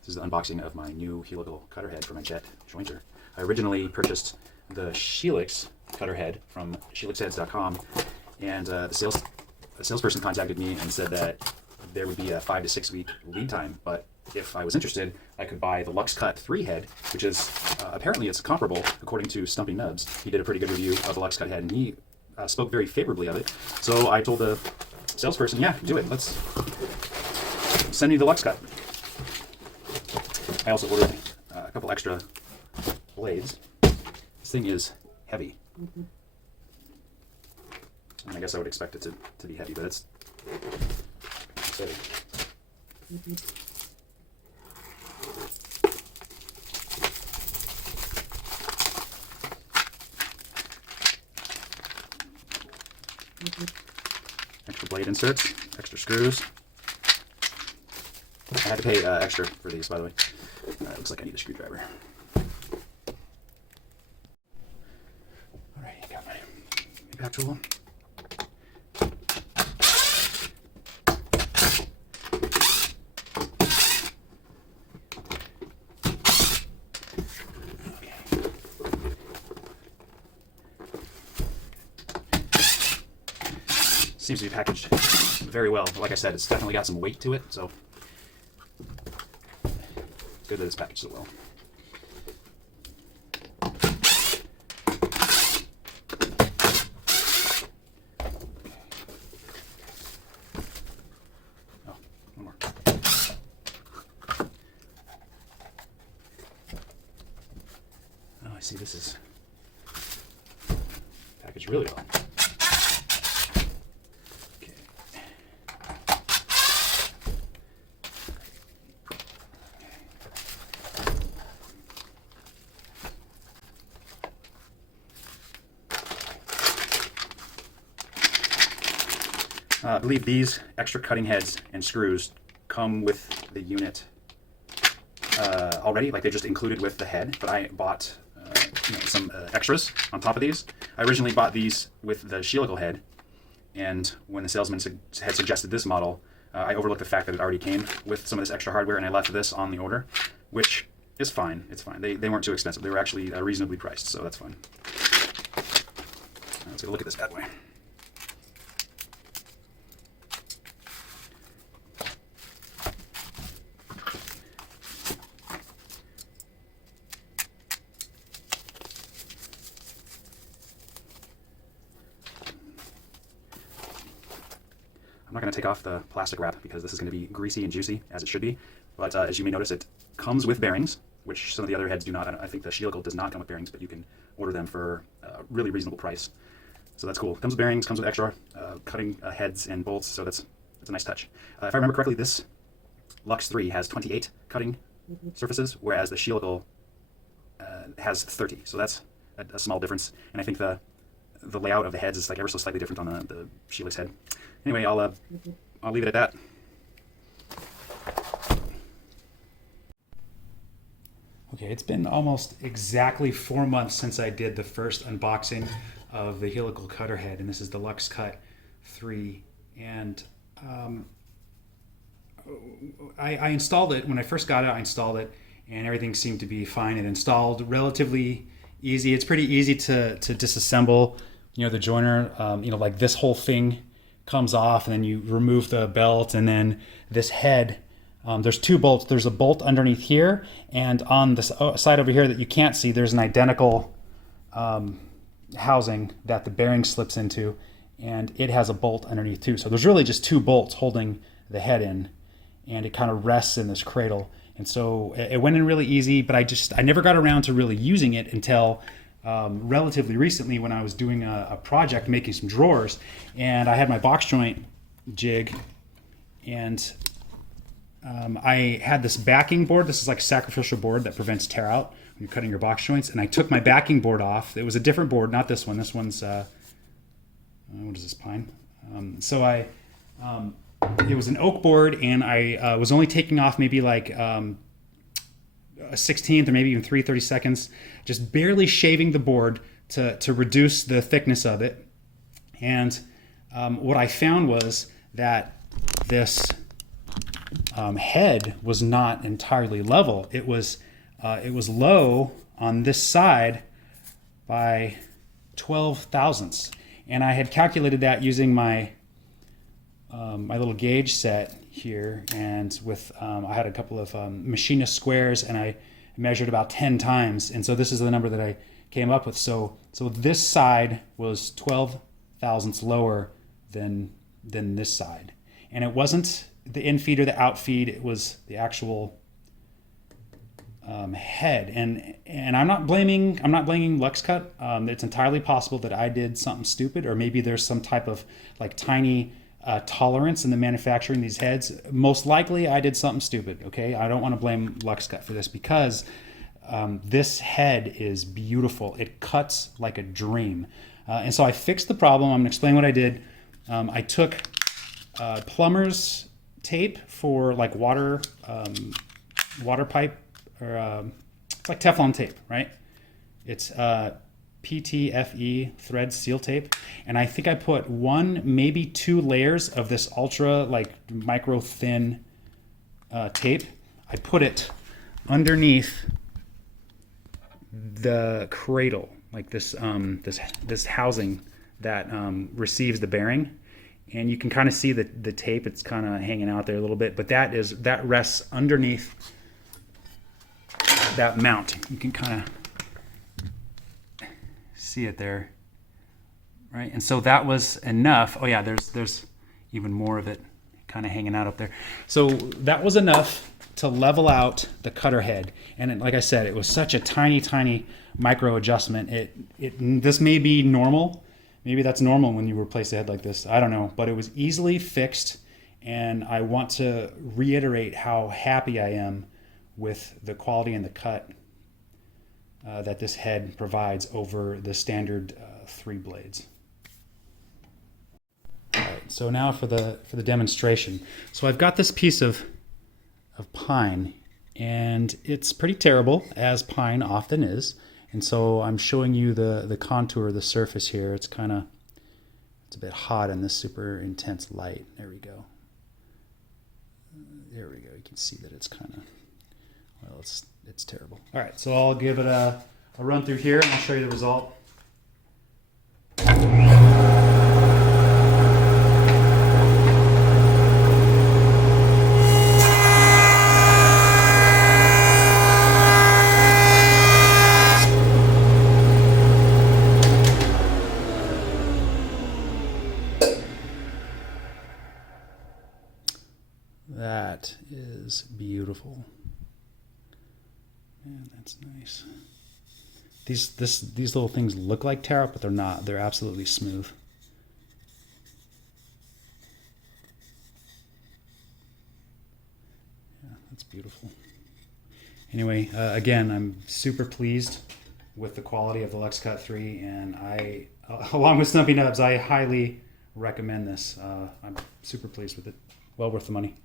This is the unboxing of my new helical cutter head for my jet jointer. I originally purchased the Helix cutter head from JJ-6CSDX, and the salesperson contacted me and said that there would be a 5 to 6 week lead time, but if I was interested, I could buy the Lux Cut 3 head, which is apparently it's comparable according to Stumpy Nubs. He did a pretty good review of the Lux Cut head, and he spoke very favorably of it. So I told the salesperson, yeah, do it. Let's send me the Lux Cut. I also ordered a couple extra blades. This thing is heavy. And I guess I would expect it to be heavy, but it's heavy. Extra blade inserts, extra screws. I had to pay extra for these, by the way. It looks like I need a screwdriver. Alright, got my back tool. Seems to be packaged very well. Like I said, it's definitely got some weight to it, so it's good that it's packaged so well. Oh, one more. Oh, I see this is packaged really well. I believe these extra cutting heads and screws come with the unit already, like they're just included with the head, but I bought some extras on top of these. I originally bought these with the Helical head, and when the salesman had suggested this model, I overlooked the fact that it already came with some of this extra hardware, and I left this on the order, which is fine. It's fine. They weren't too expensive. They were actually reasonably priced, so that's fine. Let's take a look at this bad boy. I'm not going to take off the plastic wrap because this is going to be greasy and juicy, as it should be. But as you may notice, it comes with bearings, which some of the other heads do not. I think the Helical does not come with bearings, but you can order them for a really reasonable price. So that's cool. It comes with bearings, comes with extra cutting heads and bolts, so that's a nice touch. If I remember correctly, this Lux 3 has 28 cutting surfaces, whereas the Helical has 30. So that's a small difference. And I think the layout of the heads is like ever so slightly different on the Helix head. Anyway, I'll leave it at that. Okay, it's been almost exactly 4 months since I did the first unboxing of the helical cutter head, and this is the Lux Cut 3. And I installed it when I first got it. I installed it, and everything seemed to be fine. It installed relatively easy. It's pretty easy to disassemble. The joiner. Like this whole thing comes off, and then you remove the belt, and then this head. There's two bolts. There's a bolt underneath here, and on the side over here that you can't see, there's an identical housing that the bearing slips into, and it has a bolt underneath too. So there's really just two bolts holding the head in, and it kind of rests in this cradle. And so it went in really easy, but I never got around to really using it until relatively recently when I was doing a project making some drawers, and I had my box joint jig, and I had this backing board. This is like a sacrificial board that prevents tear out when you're cutting your box joints, and I took my backing board off. It was a different board, not this one. This one's what is this, pine? It was an oak board, and I was only taking off maybe like a 16th or maybe even 3/32, just barely shaving the board to reduce the thickness of it. And what I found was that this head was not entirely level. It was low on this side by 12 thousandths. And I had calculated that using my my little gauge set here, and with I had a couple of machinist squares, and I measured about 10 times, and so this is the number that I came up with. So this side was 12 thousandths lower than this side, and it wasn't the infeed or the outfeed; it was the actual head. And I'm not blaming Lux Cut. It's entirely possible that I did something stupid, or maybe there's some type of like tiny tolerance in the manufacturing of these heads. Most likely I did something stupid. Okay, I don't want to blame Lux Cut for this, because this head is beautiful. It cuts like a dream. And so I fixed the problem. I'm gonna explain what I did. I took plumber's tape for like water pipe, or it's like Teflon tape, right? It's PTFE thread seal tape, and I think I put 1, maybe 2 layers of this ultra like micro thin tape. I put it underneath the cradle, like this this housing that receives the bearing, and you can kind of see the tape. It's kind of hanging out there a little bit, but that rests underneath that mount. You can kind of see it there, right? And so that was enough. Oh yeah, there's even more of it kind of hanging out up there. So that was enough to level out the cutter head. And like I said, it was such a tiny micro adjustment. This may be normal. Maybe that's normal when you replace a head like this. I don't know, but it was easily fixed. And I want to reiterate how happy I am with the quality and the cut that this head provides over the standard 3 blades. All right, so now for the demonstration. So I've got this piece of pine, and it's pretty terrible, as pine often is. And so I'm showing you the contour of the surface here. It's a bit hot in this super intense light. There we go. There we go. You can see that it's kind of, well, it's terrible. All right, so I'll give it a run through here, and I'll show you the result. That is beautiful. Man, that's nice. These little things look like tear up, but they're not. They're absolutely smooth. Yeah, that's beautiful. Anyway, again, I'm super pleased with the quality of the Lux Cut 3, and I, along with Stumpy Nubs, I highly recommend this. I'm super pleased with it. Well worth the money.